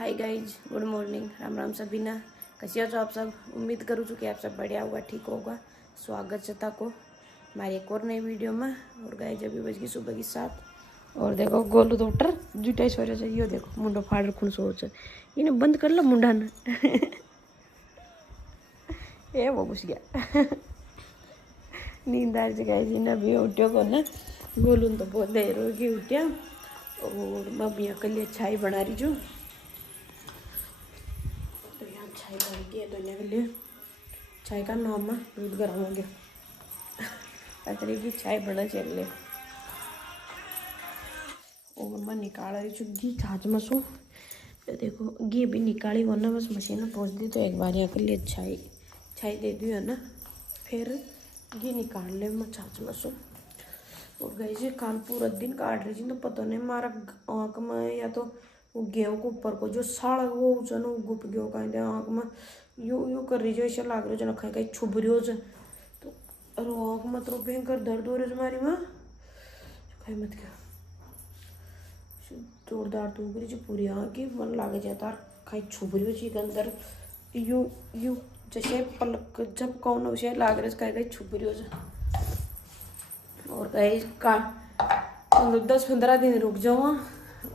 Hi guys, good morning, Ram Ram सभी ना। कैसे हो आप सब? उम्मीद करूँ कि आप सब बढ़िया होगा, ठीक होगा। स्वागत है ताको हमारी एक और नई वीडियो में। और गाइज अभी बज गई सुबह की 7। और देखो गोलू तो उठर जुटाई सोरे से यो देखो मुंडो फाड़ खुण सोच इन्हें बंद कर लो मुंडा ने ये वो घुस गया नींद आ रही गाइज। इन्हें अभी उठ्यो को ना, गोलू तो बहुत देर होगी उठ्या। और मम्मी अकेले चाय बना रही जो, तो यहाँ चाय बन गई है दोनों के लिए। चाय का नाम है दूध गर्म हो गया अतरे की चाय बना चल ले। और मैं निकाल रही हूँ घी छाछ में सू। तो देखो घी भी निकाली वरना बस मशीन में पहुँच दी। तो एक बार यहाँ के लिए चाय दे दी है ना, फिर घी निकाल ले मैं छाछ में सू। और गई जी काल पूरा दिन काट रही थी, तो पता नहीं हमारा आँख में या तो वो गेहूँ के ऊपर को जो साड़ वो ना गुप गयो कहीं आँख में यू कर रही जो ऐसा लाग रही जो कहीं कहीं छुप रही हो। तो अरे आँख में तो भयंकर दर्द हो रही हमारी माँ कहीं मत क्या जोरदार टूक रही पूरी आँख की मन लागे जाता कहीं छुप रही हो चीज अंदर यू यू जैसे पलक जब कौन उसे लाग रहे कहीं कहीं छुप रही हो। और कहीं का 10-15 दिन रुक जाऊँ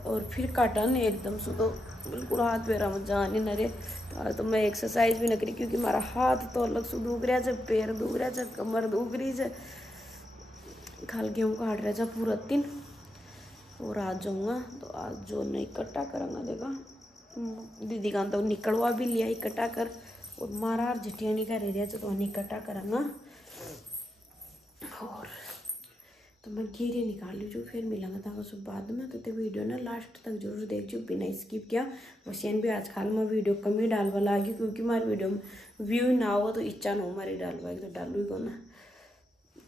और फिर काटन एकदम से तो बिल्कुल हाथ पैर में जान ही न रहे। तो आज तो मैं एक्सरसाइज भी न करी क्योंकि हमारा हाथ तो अलग से दुख रहा है, पैर दुख रहा है, कमर दुख रही है। खाल गेहूँ काट रहा है पूरा दिन। और आज जाऊँगा तो आज जो नहीं इकट्ठा करूँगा देखा दीदी का तो निकलवा भी लिया इकट्ठा कर। और मारा जटियानी का रह रहा तो इकट्ठा करूँगा। और तो मैं घीरे निकाल लीजिए, फिर मिलेंगे था उस बाद में। तो वीडियो ना लास्ट तक जरूर देखिए बिना स्किप किया। वैसे भी आजकल मैं वीडियो कम ही डालवा लगी क्योंकि हमारे वीडियो में व्यू ना हो तो इच्छा ना हो हमारी डालवाएगी तो डालू ही को ना।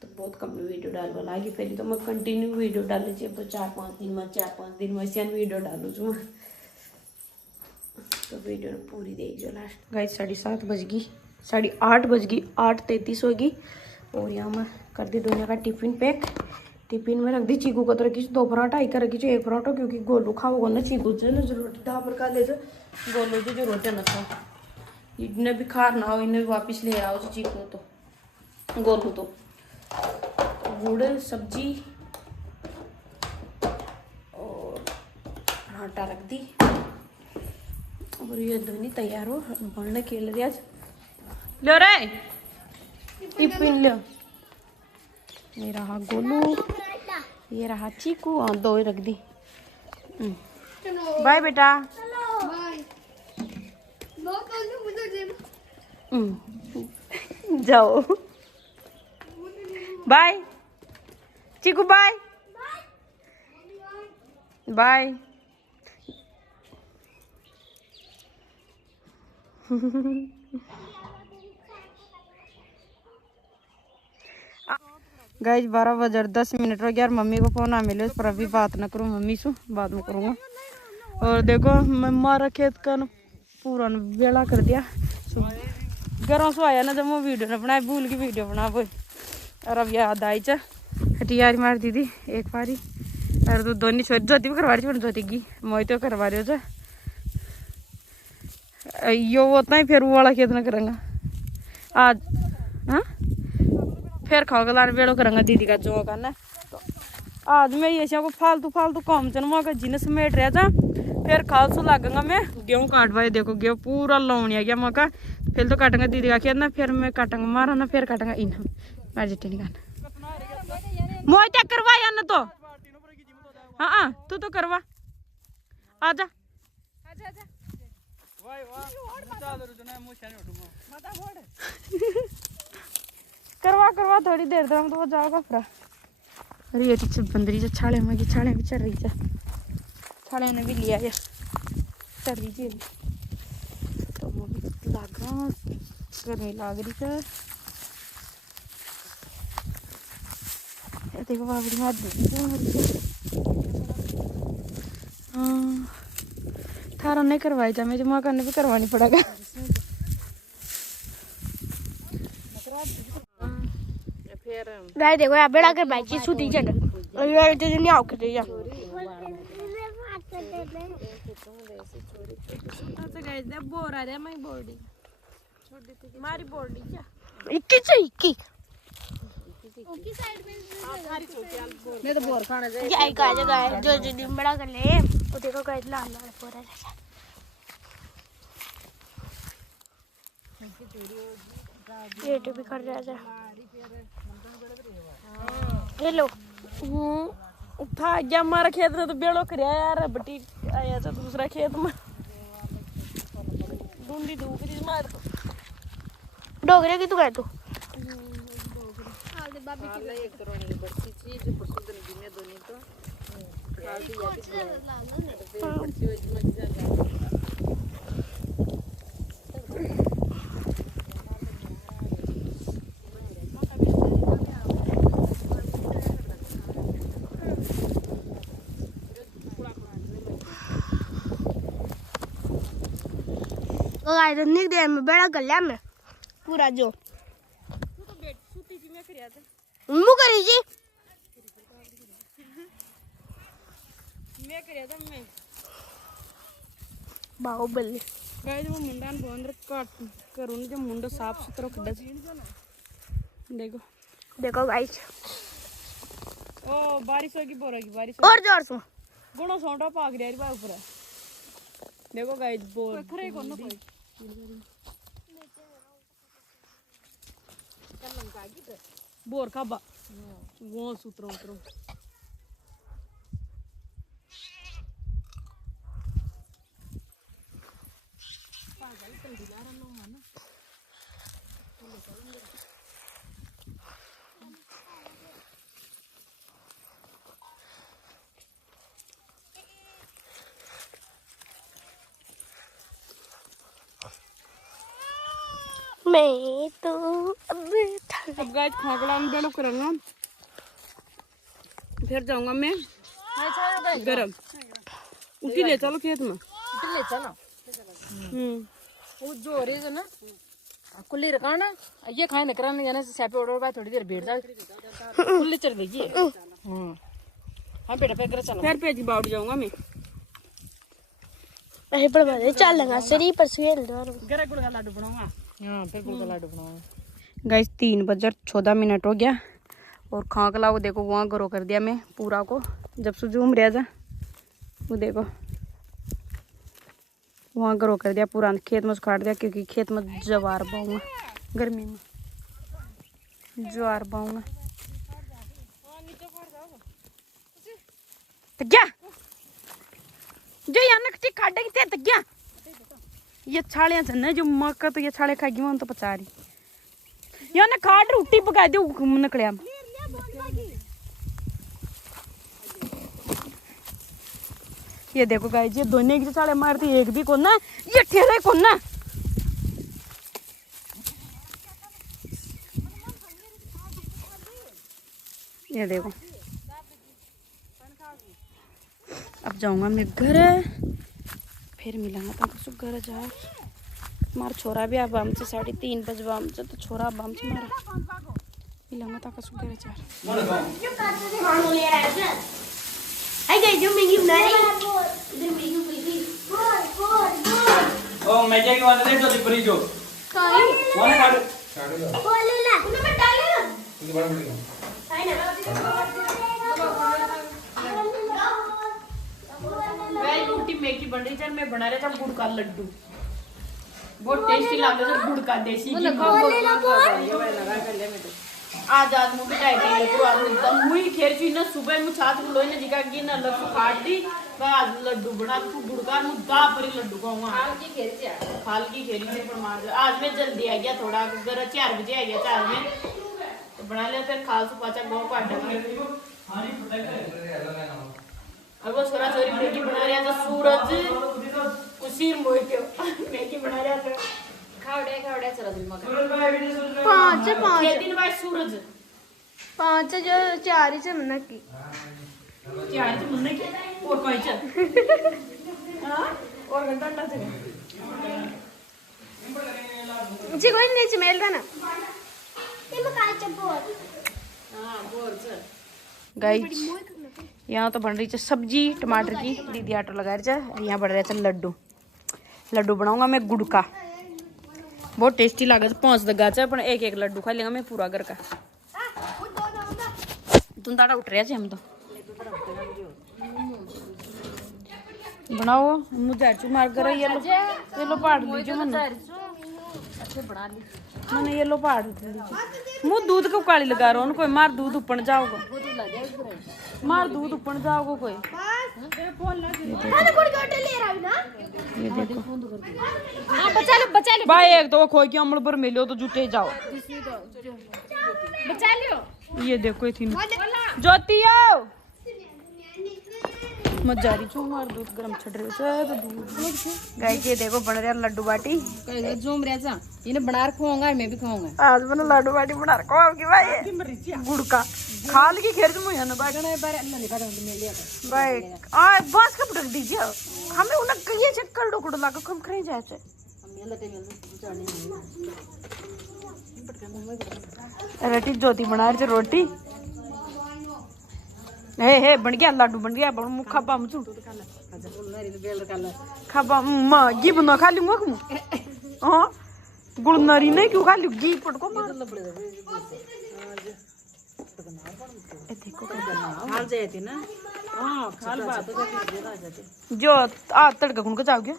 तो बहुत कम वीडियो डालवा लगी। पहले तो मैं कंटिन्यू वीडियो डाल लीजिए, अब तो 4-5 दिन वैसे वीडियो डालू छू। तो वीडियो पूरी देखिए लास्ट। गाइस 7:30 बज गई, 8:30 बज गई, 8:33 होगी। और यहाँ मैं कर दी दोनों का टिफिन पैक। टिफिन में रख दी चीकू को तो रखी 2 पराठा एक रखी 1 पराठा क्योंकि गोलू खाओगे ना चीकू से ना जरूरत ढाबर का ले गोलू की जरूरत है ना तो इन्हें भी खार ना हो इन्हें भी वापिस ले आओ चीकू तो गोलू तो गुड़ सब्जी और आटा रख दी। और ये धोनी तैयार हो बनने के लिए आज लो रे टिफिन लो। ये रहा गोलू, ये रहा चीकू और 2 ही रख दी। बाय बेटा, जाओ बाय चीकू बाय बाय गाइज 12 बजे 10 मिनट हो गया और मम्मी को फोन आ मिले उस पर अभी बात ना करूँ मम्मी से बाद में करूँगा। और देखो मैं मारा खेत का पूरा बेड़ा कर दिया घरों से आया ना जब मैं वीडियो ने बनाई भूल की वीडियो बना वो। और अब याद आई चा हटियारी मार दी थी एक बारी और तो दोनों छोटी जोती भी करवा रही जोती की मैं तो करवा रही हो यो होता ही फिर वो वाला खेत ना करेंगे आज। हाँ फिर खाओगे लार बेड़ो करेंगे दीदी का जो करना। तो आज मैं ये को फालतू काम चल मौका जिन्हें समेट रहा था फिर खाल सु लगेगा। मैं गेहूँ काटवाए देखो गेहूँ पूरा लौन आ गया मौका। फिर तो काटेंगे दीदी का खेत ना, फिर मैं काटेंगे मारा ना, फिर काटेंगे इन जिट्टी निकाल मोह क्या करवा या ना तो हाँ तू करवा आजा करवा थोड़ी देर तक हम तो वो जाओगा फिर। अरे ये पीछे बंदरी जो छाले में छाले भी चल रही है, छाले ने भी लिया है चल रही थी। तो लागा गर्मी लाग रही है। देखो बाबरी हाथ हाँ थारा नहीं करवाई जा मेरी माँ करने भी करवानी पड़ेगा। गाय देखो यहाँ बेड़ा कर भाई चीज सुधी जगह और ये तो नहीं आओ कर दिया बोर आ रहा मैं बोर्डी मारी बोर्डी क्या 21 से 21 मैं तो बोर खाने दे ये का जगह है जो जो दिन बड़ा कर ले वो देखो गाइस लाल लाल पूरा जैसा ये तो भी कर रहा है हेलो उठा गया हमारा खेत में तो बेड़ो कर यार बटी आया था दूसरा खेत में ढूंढी दूसरी मार डोगरे की तू कह तू एक करोड़ बड़ी चीज प्रसुद्धन जी में दोनी तो खाल दी जाती है बड़ी चीज मत जा तो गाइस निक दे में बड़ा कर लिया मैं पूरा जो तू तो बैठ सूती जी में करिया था मु करी जी मैं करिया था मैं बाहुबली गाइस वो मुंडान बंद काट करूं ना जब मुंडा साफ सुथरा खड्डा देखो देखो गाइस ओ बारिश होगी बोरेगी बारिश और जोर से गुणो सोंटा पाग रही बा ऊपर देखो गाइस बोर खरे को ना कोई बोर का बा वो सूत्रों उतरो मैं तो अब गाइस खागड़ा में बेड़ो करूंगा फिर जाऊंगा मैं गरम उठी ले चलो खेत में ले चलो वो जो रे जो ना कुल्ली रखाना ये खाए न कराने जाने से सैपे ऑर्डर बाद थोड़ी देर बैठ जा कुल्ली चल गई हां बेटा पे कर चलो फिर पेज बाउट जाऊंगा मैं नहीं पर बात चल लगा शरीर पर खेल दो गरे गुड़ का लाडू बनाऊंगा हां फिर गुड़ का लाडू बनाओ गाइस 3:14 हो गया और खाकला वो देखो वहाँ ग्रो कर दिया मैं पूरा को जब से झूम रहा था वो देखो वहाँ ग्रो कर दिया पूरा खेत में काट दिया क्योंकि खेत में ज्वार बाऊंगा गर्मी में ज्वार बाऊंगा तग्या जो यहाँ नकटी काटेगी ते तग्या ये छाड़ियाँ न जो मक्का तो ये छाड़े खाएगी मैं तो पचा रही यहाँ खाट रोटी पका दे निकलिया ये देखो गाइस ये दोनों की छाड़े मारती एक भी कौन ना ये ठेरे कौन ना ये देखो अब जाऊंगा मैं घर फिर मिलांगा तो घर जा मार छोरा भी अब हमसे 3:30 बजे हमसे तो छोरा अब हमसे मारा मिलांगा ताका सुगर चार आई गई जो मैगी बना रही इधर मैगी पड़ी ओ मैं क्या वाला दे तो दिपरी जो काई वाला काट बोल ना तूने मैं डाले ना तू बड़ा बड़ा है ना वही रोटी मैगी बन रही है मैं बना रहा था गुड़ का लड्डू बहुत टेस्टी लग रहा है गुड़ का देसी घी आज मुझे डाइटिंग तो आज एकदम मुई खेर छी ना सुबह में छात लोई ना जिका की ना लड्डू काट दी मैं आज लड्डू बना तू गुड़ का मुद्दा पर लड्डू खाऊंगा खाल की खेरी से प्रमाण आज मैं जल्दी आ गया थोड़ा घर 4 बजे आ गया 4 में तो बना लिया फिर खाल से पाचा गाँव काटा अब वो छोरा छोरी मैगी बना रहा था सूरज उसी मोह के मैगी बना रहा था खावड़े चला दिल में पांच ये दिन बाद सूरज पांच जो 4 ही चमना की चार तो मुन्ने की और कोई चल हां और घंटा लग जाएगा जी कोई नहीं चमेल था ना ये मैं काल चपोर हां बोल चल गाइस यहाँ तो बन रही है सब्जी टमाटर की दीदी आटो लगा रही है यहाँ बन रहा है लड्डू लड्डू बनाऊंगा मैं गुड़ का, बहुत टेस्टी लागत। 5 दगा च पण एक लड्डू खा लेगा मैं पूरा घर का। तुम ताड़ा उठ रहा हम तो बनाओ मुझे मार कर ये लो पाड़ लीजिए मैंने ये लो पाड़ लीजिए। मुँह दूध को काली लगा रहा हूँ कोई मार दूध उपन जाओगा, मार दूध उपन जाओगा कोई। ये देखो भाई एक तो खोई के अमल पर मिलो तो जुटे जाओ। बचा लियो। ये देखो ये थी ज्योति आओ मत जा रही छू मार दूध गरम छड़ रहे हो तो दूध गाय के देखो बन रहा लड्डू बाटी जोम रहा इन्हें बना रखूंगा मैं भी खाऊंगा। आज मैंने लड्डू बाटी बना रखो आपकी भाई गुड़ का खाल की खेर मुझे ना भाई आ बस कब रख दीजिए हमें उन्हें कहिए चक्कर डोकड़ लगा कम करे जाए रोटी ज्योति बना रही रोटी। हे बन गया लड्डू बन गया बड़ खाबा मुझू खाबा घी बना खा लूंगा हाँ गुड़नारी नहीं क्यों खा लू घी पटको जो आ तड़का गुण का जाओगे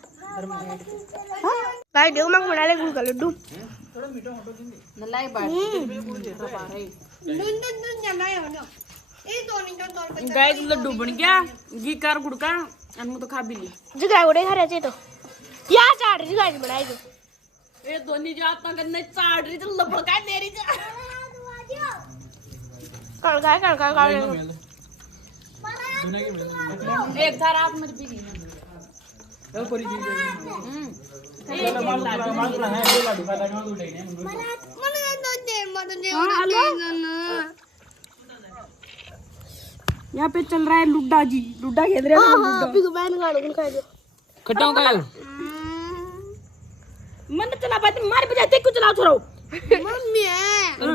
भाई देखो मैं बना ले गुड़ का लड्डू गाइस लड्डू बन गया घी कार गुड़ का तो खा भी ली जिगरा गुड़े खा रहे तो यार चाट रही गाइस बनाई तो ये दोनी जात ना करने चाट रही तो लपड़ का मेरी कड़का एक था रात में पी ली चल कोई चीज यहाँ पे चल रहा है लुड्डा जी लुड्डा खेल रहे हैं खटाओ का मन चला बात मार बजाते कुछ चलाओ छोड़ो मम्मी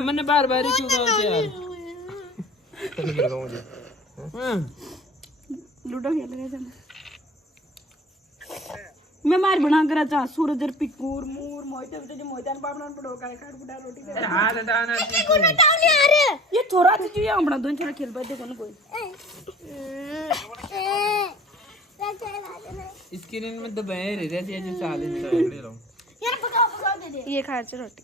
मैंने बार बार क्यों कहा यार लुड्डा खेल रहे हैं मैं मार बना कर चाह सूरज पिकूर मूर मोहिते जो मोहितान बाबना पड़ो का काट कुटा रोटी दे हां दादा कोना टाउन नहीं आ रहे ये थोड़ा सी जो हमना दोन थोड़ा खेल पाते कोन कोई स्क्रीन में दबाए रह रहे थे जो चाले यार पकाओ दे दे ये खा रोटी